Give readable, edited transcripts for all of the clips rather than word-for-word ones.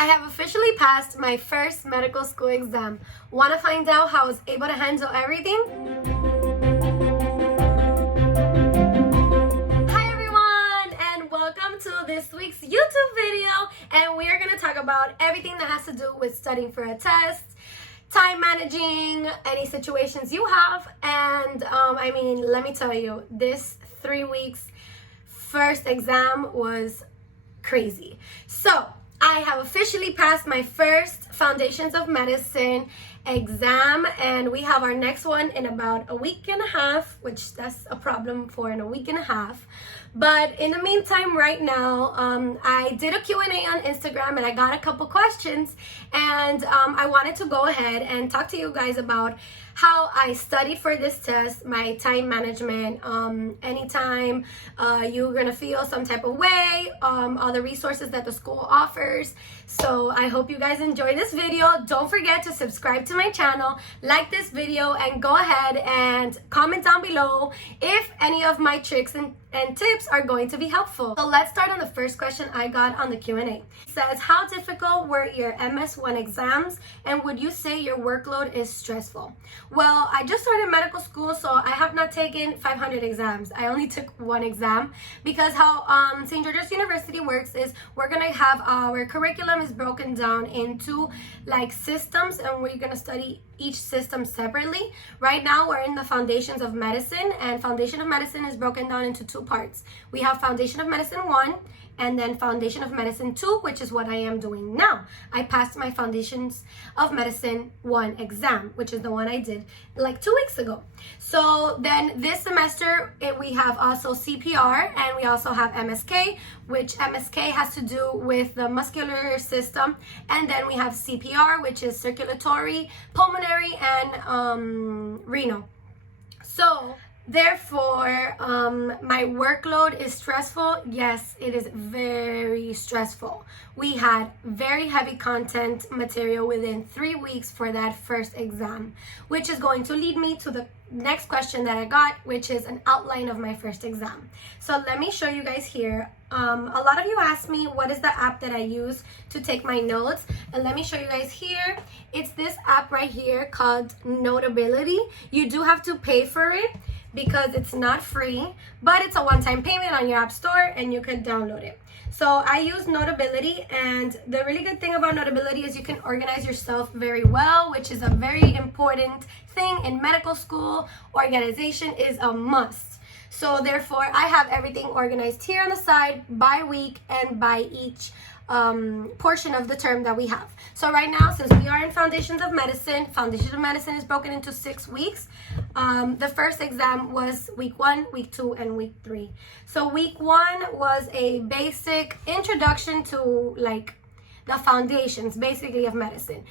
I have officially passed my first medical school exam. Want to find out how I was able to handle everything? Hi everyone, and welcome to this week's YouTube video. And we are going to talk about everything that has to do with studying for a test, time managing, any situations you have. And let me tell you, this 3 weeks first exam was crazy. So I have officially passed my first Foundations of Medicine exam, and we have our next one in about a week and a half, which that's a problem for in a week and a half. But in the meantime, right now, I did a Q&A on Instagram and I got a couple questions, and I wanted to go ahead and talk to you guys about how I studied for this test, my time management, anytime you're gonna feel some type of way, all the resources that the school offers. So I hope you guys enjoy this video. Don't forget to subscribe to my channel, like this video, and go ahead and comment down below if any of my tricks and tips are going to be helpful. So let's start on the first question I got on the Q&A. It says, how difficult were your MS1 exams, and would you say your workload is stressful? Well, I just started medical school, so I have not taken 500 exams. I only took one exam because how St. George's University works is we're gonna have our curriculum is broken down into like systems, and we're gonna study each system separately. Right now we're in the Foundations of Medicine, and Foundation of Medicine is broken down into two parts. We have Foundation of Medicine 1 and then Foundation of Medicine 2, which is what I am doing now. I passed my Foundations of Medicine 1 exam, which is the one I did like 2 weeks ago. So then this semester we have also CPR, and we also have MSK, which MSK has to do with the muscular system, and then we have CPR, which is circulatory, pulmonary, and renal. So therefore, my workload is stressful. Yes, it is very stressful. We had very heavy content material within 3 weeks for that first exam, which is going to lead me to the next question that I got, which is an outline of my first exam. So let me show you guys here. A lot of you asked me what is the app that I use to take my notes, and let me show you guys here. It's this app right here called Notability. You do have to pay for it because it's not free, but it's a one-time payment on your app store and you can download it. So I use Notability, and the really good thing about Notability is you can organize yourself very well, which is a very important thing in medical school. Organization is a must. So therefore I have everything organized here on the side by week and by each portion of the term that we have. So right now, since we are in Foundations of Medicine is broken into 6 weeks. The first exam was week 1, week 2, and week 3. So week 1 was a basic introduction to like the foundations basically of medicine.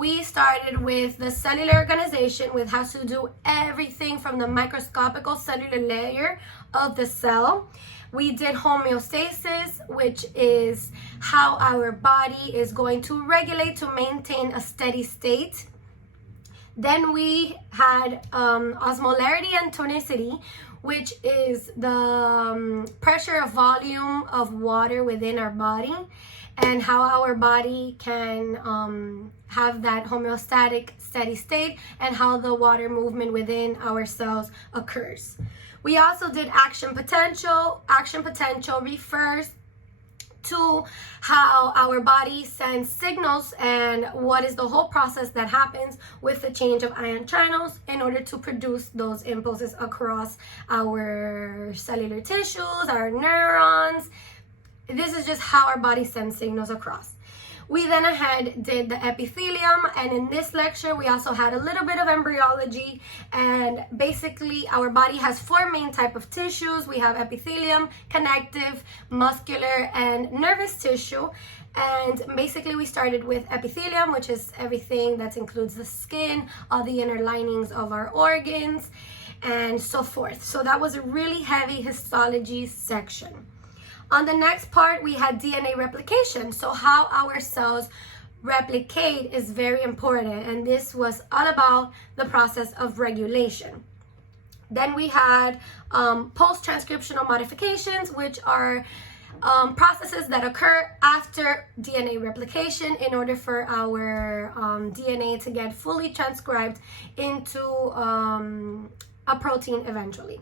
We started with the cellular organization, which has to do everything from the microscopical cellular layer of the cell. We did homeostasis, which is how our body is going to regulate to maintain a steady state. Then we had osmolarity and tonicity, which is the pressure of volume of water within our body, and how our body can have that homeostatic steady state, and how the water movement within our cells occurs. We also did action potential. Action potential refers to how our body sends signals and what is the whole process that happens with the change of ion channels in order to produce those impulses across our cellular tissues, our neurons. This is just how our body sends signals across. We then did the epithelium, and in this lecture we also had a little bit of embryology. And basically our body has 4 main types of tissues. We have epithelium, connective, muscular, and nervous tissue. And basically we started with epithelium, which is everything that includes the skin, all the inner linings of our organs, and so forth. So that was a really heavy histology section. On the next part, we had DNA replication. So how our cells replicate is very important, and this was all about the process of regulation. Then we had post-transcriptional modifications, which are processes that occur after DNA replication in order for our DNA to get fully transcribed into a protein eventually.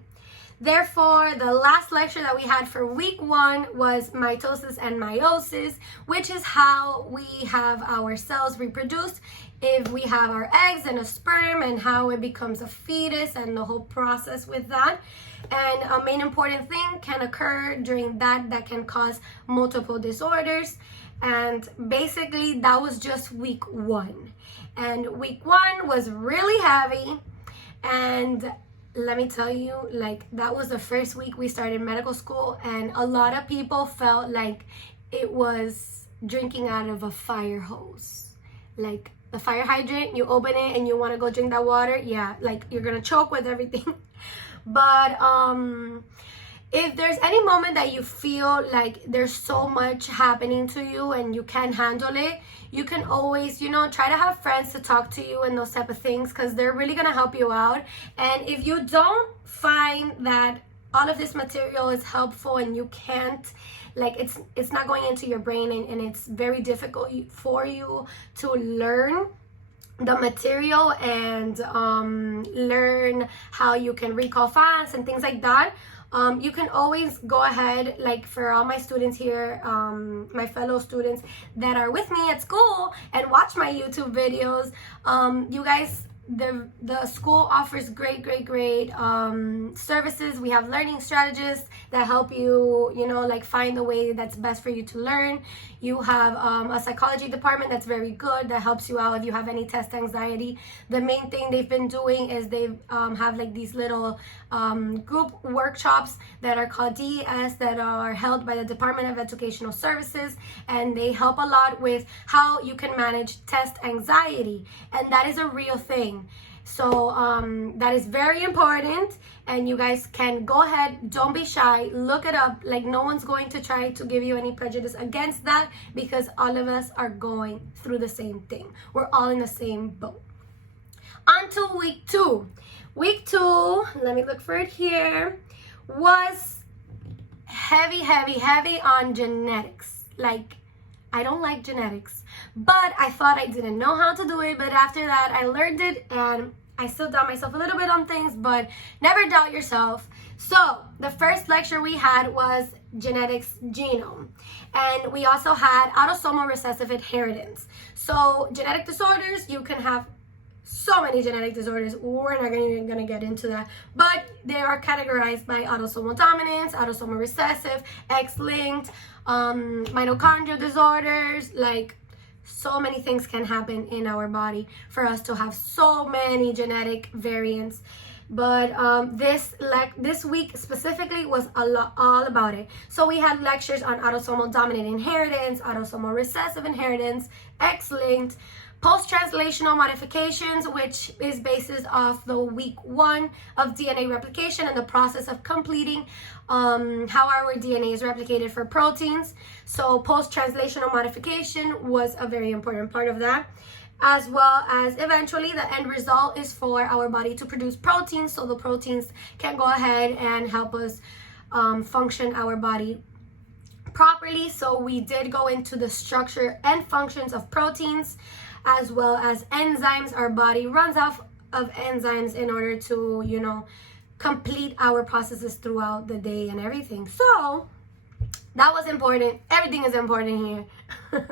Therefore, the last lecture that we had for week 1 was mitosis and meiosis, which is how we have our cells reproduce if we have our eggs and a sperm, and how it becomes a fetus and the whole process with that. And a main important thing can occur during that can cause multiple disorders. And basically that was just week 1. And week 1 was really heavy, and let me tell you, like, that was the first week we started medical school, and a lot of people felt like it was drinking out of a fire hose. Like the fire hydrant, you open it and you want to go drink that water. Yeah, like you're gonna choke with everything. But if there's any moment that you feel like there's so much happening to you and you can't handle it, you can always, try to have friends to talk to you and those type of things, because they're really going to help you out. And if you don't find that all of this material is helpful and you can't, like, it's not going into your brain, and it's very difficult for you to learn the material and learn how you can recall fast and things like that, you can always go ahead, like for all my students here, my fellow students that are with me at school and watch my YouTube videos, you guys, the school offers great services. We have learning strategists that help you, like find the way that's best for you to learn. You have a psychology department that's very good, that helps you out if you have any test anxiety. The main thing they've been doing is they have like these little group workshops that are called DES, that are held by the Department of Educational Services, and they help a lot with how you can manage test anxiety, and that is a real thing. So that is very important, and you guys can go ahead, don't be shy, look it up. Like, no one's going to try to give you any prejudice against that, because all of us are going through the same thing. We're all in the same boat. On to week 2. Week 2, let me look for it here, was heavy on genetics. Like, I don't like genetics, but I thought I didn't know how to do it. But after that, I learned it, and I still doubt myself a little bit on things, but never doubt yourself. So the first lecture we had was genetics genome, and we also had autosomal recessive inheritance. So genetic disorders, you can have so many genetic disorders. We're not even going to get into that, but they are categorized by autosomal dominance, autosomal recessive, X-linked, mitochondrial disorders. Like, so many things can happen in our body for us to have so many genetic variants. But this week specifically was all about it. So we had lectures on autosomal dominant inheritance, autosomal recessive inheritance, X-linked, post-translational modifications, which is basis off the week 1 of DNA replication and the process of completing how our DNA is replicated for proteins. So post-translational modification was a very important part of that, as well as eventually the end result is for our body to produce proteins, so the proteins can go ahead and help us function our body properly. So we did go into the structure and functions of proteins, as well as enzymes. Our body runs off of enzymes in order to, complete our processes throughout the day and everything. So that was important. Everything is important here.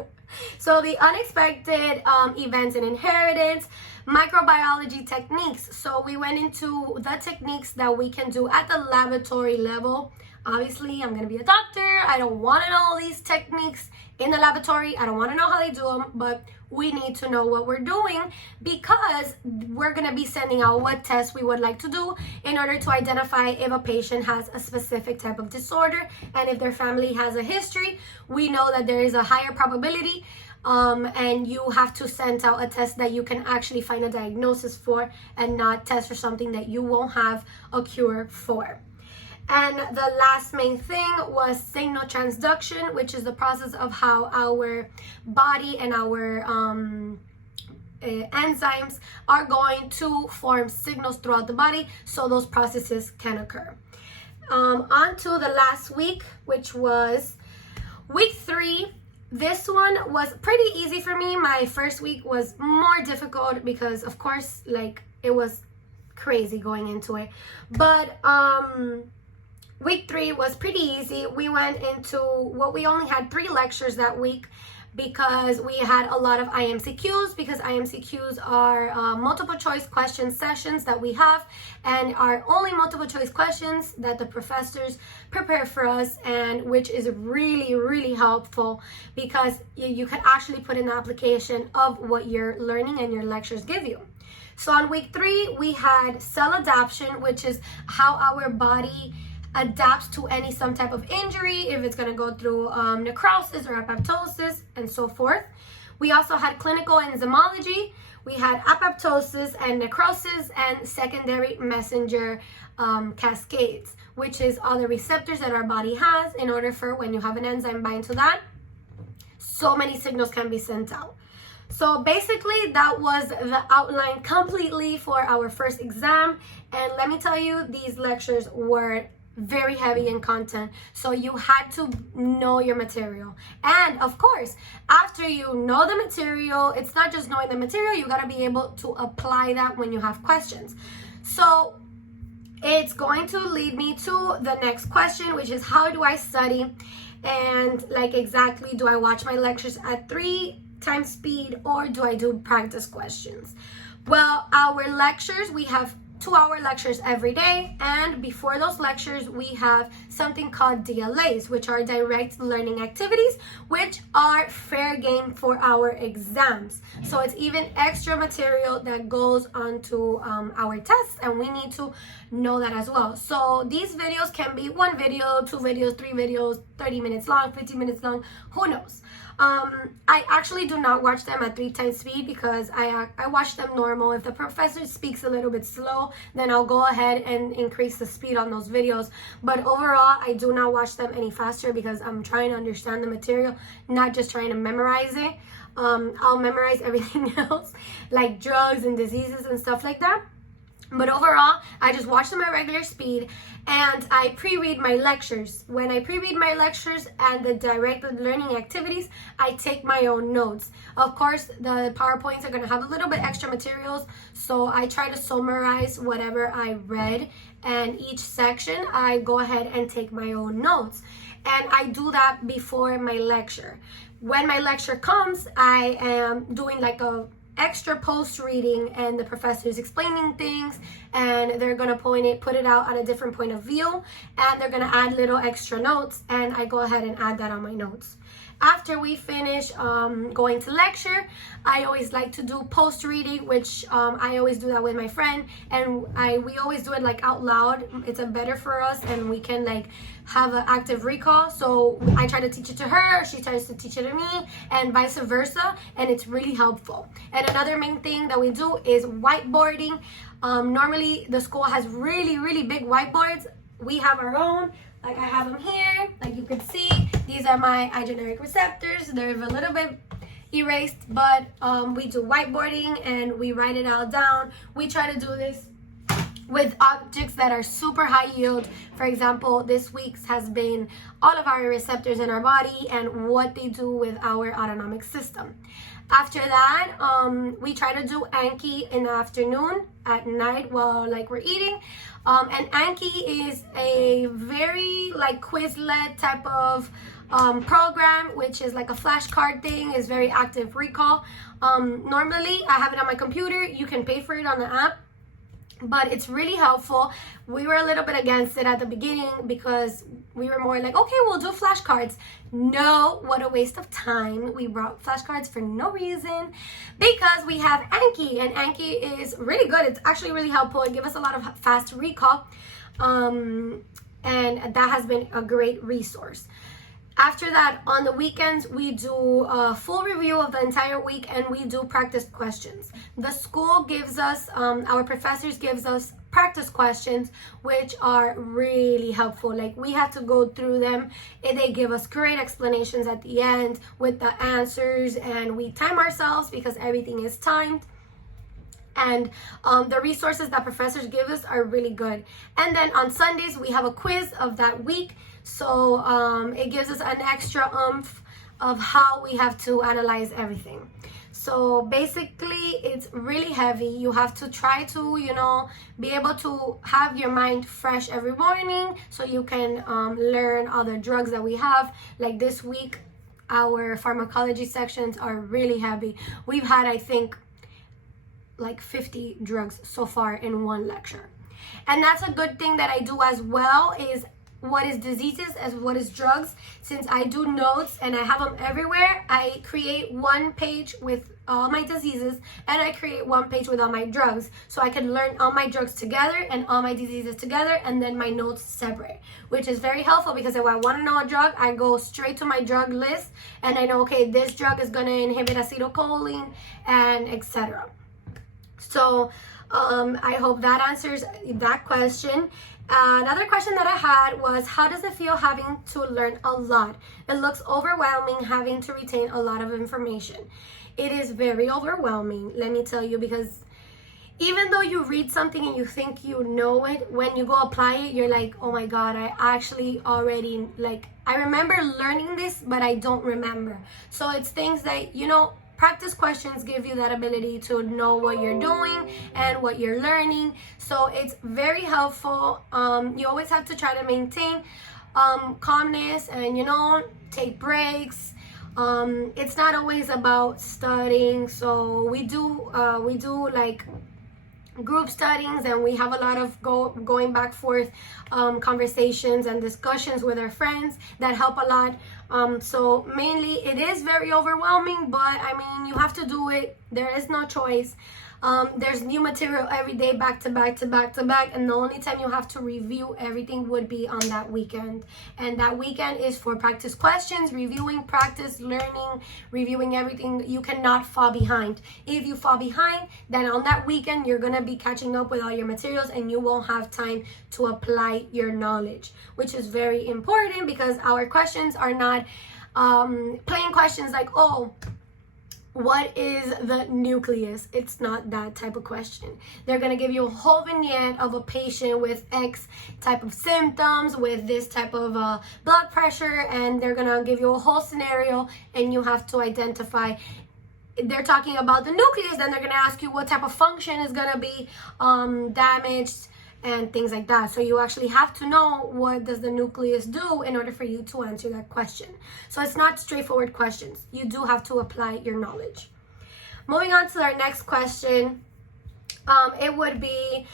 So the unexpected events in inheritance, microbiology techniques. So we went into the techniques that we can do at the laboratory level. Obviously, I'm going to be a doctor. I don't want to know all these techniques in the laboratory. I don't want to know how they do them, but we need to know what we're doing, because we're going to be sending out what tests we would like to do in order to identify if a patient has a specific type of disorder, and if their family has a history, we know that there is a higher probability, and you have to send out a test that you can actually find a diagnosis for, and not test for something that you won't have a cure for. And the last main thing was signal transduction, which is the process of how our body and our enzymes are going to form signals throughout the body, so those processes can occur. On to the last week, which was Week 3, this one was pretty easy for me. My first week was more difficult because, of course, like, it was crazy going into it. But week 3 was pretty easy. We went into we only had 3 lectures that week because we had a lot of IMCQs, because IMCQs are multiple choice question sessions that we have, and are only multiple choice questions that the professors prepare for us, and which is really, really helpful because you can actually put in the application of what you're learning and your lectures give you. So on week 3, we had cell adaptation, which is how our body adapts to some type of injury, if it's going to go through necrosis or apoptosis and so forth. We also had clinical enzymology. We had apoptosis and necrosis and secondary messenger cascades, which is all the receptors that our body has in order for when you have an enzyme bind to that, so many signals can be sent out. So basically that was the outline completely for our first exam, and let me tell you, these lectures were very heavy in content, so you had to know your material. And of course, after you know the material, it's not just knowing the material, you got to be able to apply that when you have questions. So it's going to lead me to the next question, which is how do I study, and like exactly, do I watch my lectures at 3 times speed or do I do practice questions? Well, our lectures, we have 2-hour lectures every day, and before those lectures we have something called DLAs, which are direct learning activities, which are fair game for our exams. So it's even extra material that goes onto our tests, and we need to know that as well. So these videos can be 1 video, 2 videos, 3 videos, 30 minutes long, 15 minutes long, who knows. I actually do not watch them at 3 times speed because I watch them normal. If the professor speaks a little bit slow, then I'll go ahead and increase the speed on those videos. But overall, I do not watch them any faster because I'm trying to understand the material, not just trying to memorize it. I'll memorize everything else, like drugs and diseases and stuff like that. But overall, I just watch them at regular speed, and I pre-read my lectures. When I pre-read my lectures and the directed learning activities, I take my own notes. Of course, the PowerPoints are going to have a little bit extra materials, so I try to summarize whatever I read, and each section, I go ahead and take my own notes. And I do that before my lecture. When my lecture comes, I am doing like a extra post reading, and the professor is explaining things, and they're gonna put it out on a different point of view, and they're gonna add little extra notes, and I go ahead and add that on my notes. After we finish going to lecture, I always like to do post reading, which I always do that with my friend, and we always do it like out loud. It's better for us, and we can like have an active recall. So I try to teach it to her, she tries to teach it to me, and vice versa, and it's really helpful. And another main thing that we do is whiteboarding. Normally the school has really, really big whiteboards. We have our own. Like I have them here, like you can see. These are my iGeneric receptors. They're a little bit erased, but we do whiteboarding and we write it all down. We try to do this with objects that are super high yield. For example, this week's has been all of our receptors in our body and what they do with our autonomic system. After that, we try to do Anki in the afternoon, at night while like we're eating. And Anki is a very like Quizlet type of program, which is like a flashcard thing, is very active recall. Normally I have it on my computer. You can pay for it on the app, but it's really helpful. We were a little bit against it at the beginning because we were more like, okay, we'll do flashcards. No, what a waste of time. We brought flashcards for no reason because we have Anki, and Anki is really good. It's actually really helpful. It gives us a lot of fast recall, and that has been a great resource. After that, on the weekends, we do a full review of the entire week, and we do practice questions. The school gives us, our professors gives us practice questions, which are really helpful. Like we have to go through them, and they give us great explanations at the end with the answers, and we time ourselves because everything is timed. And the resources that professors give us are really good. And then on Sundays, we have a quiz of that week. So it gives us an extra oomph of how we have to analyze everything. So basically, it's really heavy. You have to try to, be able to have your mind fresh every morning so you can learn other drugs that we have. Like this week, our pharmacology sections are really heavy. We've had, I think, like 50 drugs so far in one lecture. And that's a good thing that I do as well, is what is diseases as what is drugs. Since I do notes and I have them everywhere, I create one page with all my diseases and I create one page with all my drugs, so I can learn all my drugs together and all my diseases together, and then my notes separate, which is very helpful because if I want to know a drug, I go straight to my drug list and I know, okay, this drug is going to inhibit acetylcholine and etc. So I hope that answers that question. Another question that I had was, how does it feel having to learn a lot? It looks overwhelming having to retain a lot of information. It is very overwhelming, let me tell you, because even though you read something and you think you know it, when you go apply it, you're like, oh my God, I actually already, I remember learning this, but I don't remember. So it's things that, practice questions give you that ability to know what you're doing and what you're learning. So it's very helpful. You always have to try to maintain calmness and, take breaks. It's not always about studying. So we do like group studies, and we have a lot of going back forth conversations and discussions with our friends that help a lot. So mainly it is very overwhelming, but I mean, you have to do it. There is no choice. There's new material every day, back to back to back to back, and the only time you have to review everything would be on that weekend. And that weekend is for practice questions, reviewing, practice, learning, reviewing everything. You cannot fall behind. If you fall behind, then on that weekend you're gonna be catching up with all your materials and you won't have time to apply your knowledge, which is very important because our questions are not plain questions like, oh, what is the nucleus? It's not that type of question. They're going to give you a whole vignette of a patient with X type of symptoms, with this type of blood pressure, and they're going to give you a whole scenario, and you have to identify. They're talking about the nucleus, then they're going to ask you what type of function is going to be damaged and things like that. So you actually have to know what does the nucleus do in order for you to answer that question. So it's not straightforward questions. You do have to apply your knowledge. Moving on to our next question, it would be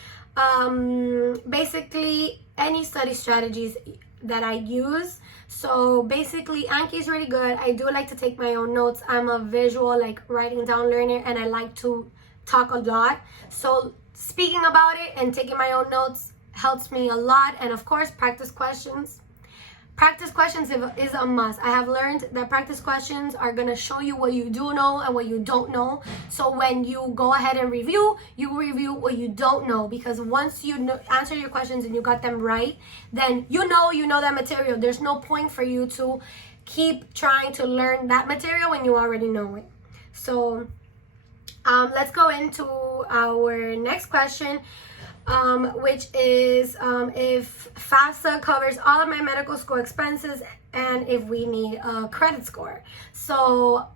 basically any study strategies that I use. So basically, Anki is really good. I do like to take my own notes. I'm a visual, writing down learner, and I like to talk a lot. So speaking about it and taking my own notes helps me a lot. And of course, practice questions. Practice questions is a must. I have learned that practice questions are going to show you what you do know and what you don't know. So when you go ahead and review, you review what you don't know, because once you answer your questions and you got them right, then you know that material. There's no point for you to keep trying to learn that material when you already know it. So let's go into our next question, which is if FAFSA covers all of my medical school expenses and if we need a credit score. So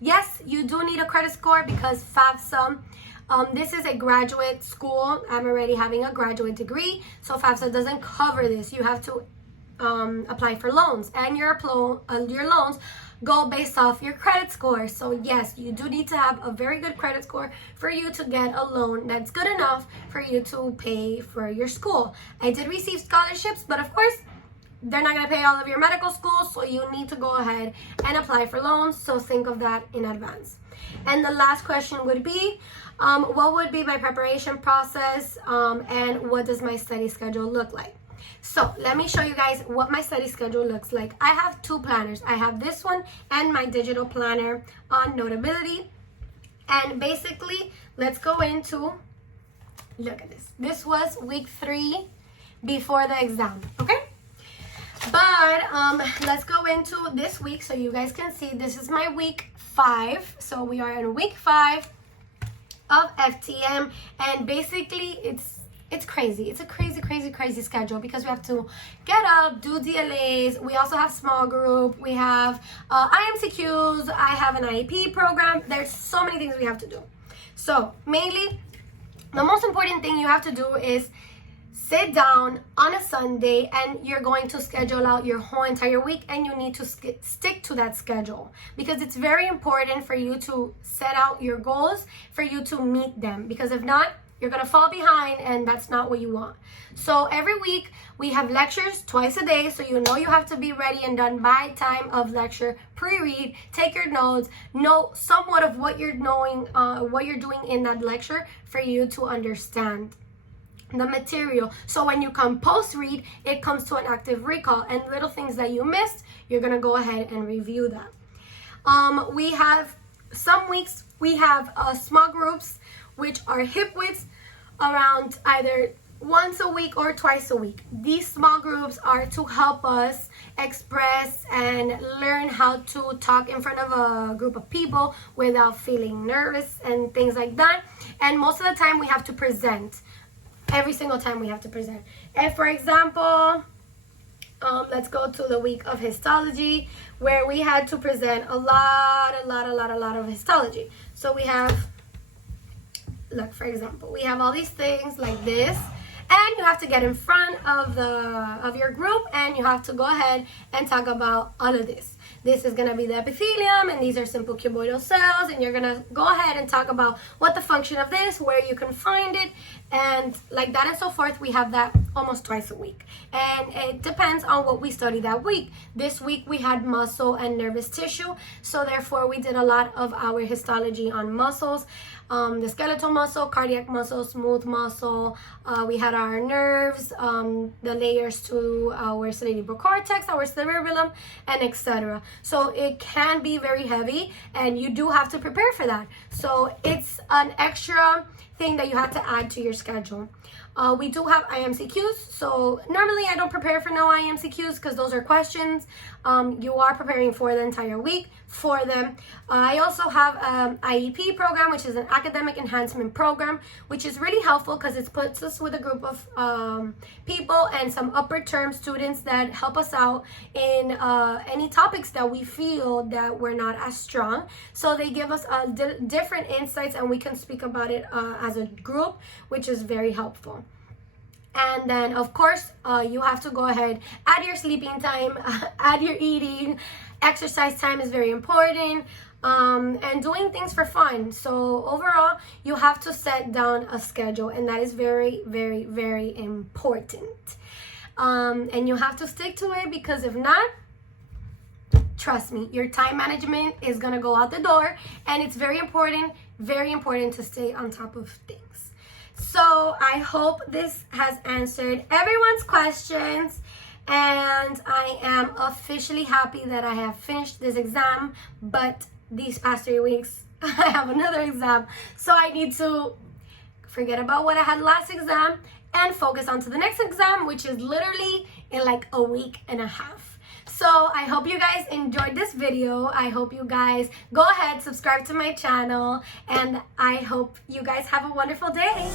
yes, you do need a credit score because FAFSA, this is a graduate school. I'm already having a graduate degree, so FAFSA doesn't cover this. You have to apply for loans, and your loans go based off your credit score. So yes, you do need to have a very good credit score for you to get a loan that's good enough for you to pay for your school. I did receive scholarships, but of course, they're not going to pay all of your medical school, so you need to go ahead and apply for loans. So think of that in advance. And the last question would be, what would be my preparation process, and what does my study schedule look like? So let me show you guys what my study schedule looks like. I have two planners. I have this one and my digital planner on Notability. And basically, let's go into, look at this. This was week 3 before the exam, okay? But let's go into this week so you guys can see. This is my week 5. So we are in week 5 of FTM, and basically it's crazy. It's a crazy schedule because we have to get up, do DLAs. We also have small group. We have IMCQs. I have an Iep program. There's so many things we have to do. So mainly, the most important thing you have to do is sit down on a Sunday, and you're going to schedule out your whole entire week, and you need to stick to that schedule because it's very important for you to set out your goals, for you to meet them, because if not, you're gonna fall behind, and that's not what you want. So every week we have lectures twice a day, so you know you have to be ready and done by time of lecture. Pre-read, take your notes, know somewhat of what you're doing in that lecture for you to understand the material. So when you come post-read, it comes to an active recall, and little things that you missed, you're gonna go ahead and review that. We have some weeks we have small groups, which are hip widths, around either once a week or twice a week. These small groups are to help us express and learn how to talk in front of a group of people without feeling nervous and things like that. And most of the time we have to present. Every single time we have to present. And for example, let's go to the week of histology, where we had to present a lot of histology. So we have, look, for example, we have all these things like this, and you have to get in front of your group, and you have to go ahead and talk about all of this. This is gonna be the epithelium, and these are simple cuboidal cells, and you're gonna go ahead and talk about what the function of this, where you can find it, and like that and so forth. We have that almost twice a week, and it depends on what we study that week. This week we had muscle and nervous tissue, so therefore we did a lot of our histology on muscles, the skeletal muscle, cardiac muscle, smooth muscle. We had our nerves, the layers to our cerebral cortex, our cerebellum, and etc. So it can be very heavy, and you do have to prepare for that. So it's an extra thing that you have to add to your schedule. We do have IMCQs, so normally I don't prepare for no IMCQs because those are questions. You are preparing for the entire week for them. I also have Iep Program, which is an academic enhancement program, which is really helpful because it puts us with a group of people and some upper term students that help us out in any topics that we feel that we're not as strong. So they give us different insights, and we can speak about it as a group, which is very helpful. And then of course you have to go ahead, add your sleeping time, add your eating, exercise time is very important, and doing things for fun. So overall you have to set down a schedule, and that is very important, and you have to stick to it, because if not, trust me, your time management is gonna go out the door, and it's very important to stay on top of things. So I hope this has answered everyone's questions, and I am officially happy that I have finished this exam, but these past 3 weeks I have another exam, so I need to forget about what I had last exam and focus on to the next exam, which is literally in like a week and a half. So I hope you guys enjoyed this video. I hope you guys go ahead, subscribe to my channel, and I hope you guys have a wonderful day.